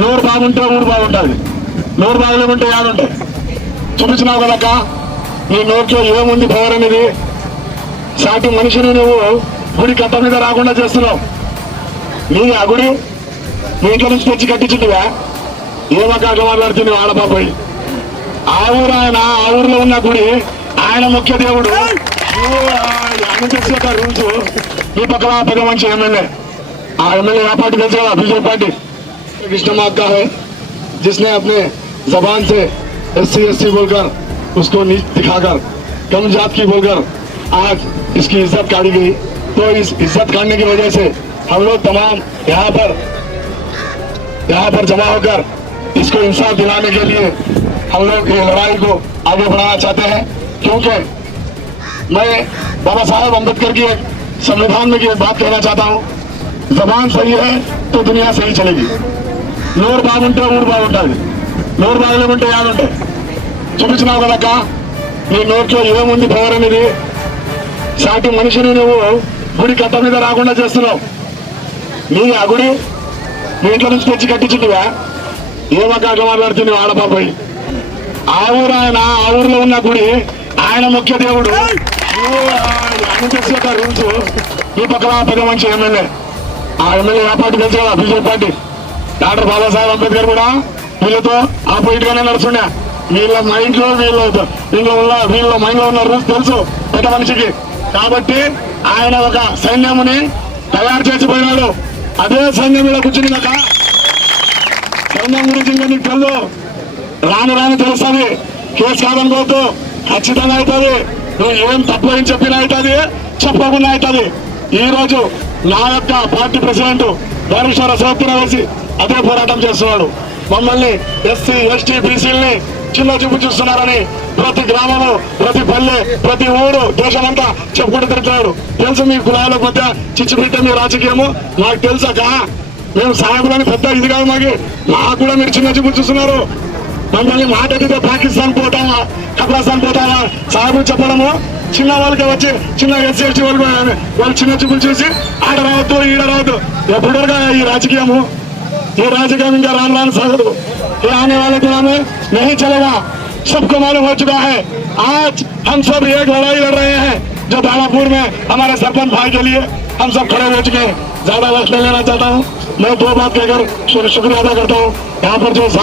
నూరు బాగుంటే ఊరు బాగుంటుంది. నూరు బాగలేకుంటే యాదుంటాయి చూపించినావు కదక్క? నీ నోట్లో ఏముంది పవర్ అనేది. సాటి మనిషిని నువ్వు గుడి కట్ట మీద రాకుండా చేస్తున్నావు. నీ ఆ గుడి నీ ఇంట్లో నుంచి తెచ్చి కట్టించుంటువా ఏమకాక మాట్లాడుతుంది ఆడపాపోయి ఆ ఊరు ఆయన ఆ ఊరిలో ఉన్న గుడి ఆయన ముఖ్య దేవుడు. నువ్వు ఆయన రూల్స్. ఈ పక్కన పెద్ద మంచి ఎమ్మెల్యే. ఆ ఎమ్మెల్యే ఆ పార్టీ తెలుసు కదా బీజేపీ పార్టీ. कृष्ण माप का है, जिसने अपने जबान से एस सी एस सी बोलकर उसको नीच दिखाकर कम जात की बोलकर आज इसकी इज़्ज़त काटी गई। तो इस इज़्ज़त काटने की वजह से हम लोग तमाम यहाँ पर यहाँ पर जमा होकर इसको इंसाफ दिलाने के लिए हम लोग ये लड़ाई को आगे बढ़ाना चाहते हैं। क्योंकि मैं बाबा साहेब अंबेडकर की एक संविधान में की एक बात कहना चाहता हूँ, जबान सही है तो दुनिया सही चलेगी। నోరు బాగుంటే ఊరు బాగుంటుంది నోరు బాగలేకుంటే యాడుంటాయి చూపించినావు కదక్క? నీ నోట్లో ఏముంది పవర్ అనేది. సాటి మనిషిని నువ్వు గుడి కట్ట మీద రాకుండా చేస్తున్నావు. నీ ఆ గుడి నీ ఇంట్లో నుంచి తెచ్చి కట్టించుంటువా? ఏమకాక మాట్లాడుతుంది ఆడపాపోయి ఆ ఊరు ఆయన ఆ ఊర్లో ఉన్న గుడి ఆయన ముఖ్య దేవుడు. నువ్వు రూల్స్ ఈ పక్కన పెద్ద మంచి ఎమ్మెల్యే ఆ ఎమ్మెల్యే ఏ పార్టీ తెలుసు కదా BJP party. Doctor Babasaheb Ambedkar కూడా వీళ్ళతో ఆపోజిట్ గానే నడుచుండే వీళ్ళ మైండ్లో వీళ్ళ వీళ్ళ ఉన్న వీళ్ళ మైండ్లో ఉన్న రూల్స్ తెలుసు పెద్ద మనిషికి. కాబట్టి ఆయన ఒక సైన్యముని తయారు చేసిపోయినాడు అదే సైన్యం మీద కూర్చున్నాక సైన్యం గురించి ఇంకా నీకు తెలుసు రాను రాను తెలుస్తుంది. కేసు కాదనుకోవద్దు ఖచ్చితంగా అవుతుంది. నువ్వు ఏం తప్పు అని చెప్పినా అవుతుంది చెప్పకుండా అవుతుంది. ఈ రోజు నా యొక్క పార్టీ ప్రెసిడెంట్ ధనుషర సోత్తున వేసి అదే పోరాటం చేస్తున్నాడు. మమ్మల్ని ఎస్సీ ఎస్టీ బీసీలని చిన్న చూపు చూస్తున్నారని ప్రతి గ్రామము ప్రతి పల్లె ప్రతి ఊరు దేశమంతా చెప్పుకుంటూ తిరుగుతున్నాడు. తెలుసు మీ కులాల మధ్య చిచ్చుపెట్టే మీ రాజకీయము? నాకు తెలుసాక మేము సాహెబులని పెద్ద ఇది కాదు మాకు. మాకు కూడా మీరు చిన్న చూపు చూస్తున్నారు. మమ్మల్ని మాట పాకిస్తాన్ పోతావా కబ్రాస్తాన్ పోతావా సాహెబు చెప్పడము? చిన్న వాళ్ళకి వచ్చి చిన్న ఎస్సీ ఎస్టీ వాళ్ళు వాళ్ళు చిన్న చూపులు చూసి ఆడ రావద్దు ఈడ రావద్దు ఎప్పుడుగా ఈ రాజకీయము ये राजगम इनका राम राम सागर ये आने वाले दिनों में नहीं चलेगा सबको मालूम हो चुका है आज हम सब एक लड़ाई लड़ रहे हैं जो दानापुर में हमारे सरपंच भाई के लिए हम सब खड़े हो चुके हैं ज्यादा वक्त नहीं लेना चाहता हूँ मैं दो बात कहकर शुक्रिया अदा करता हूँ यहाँ पर जो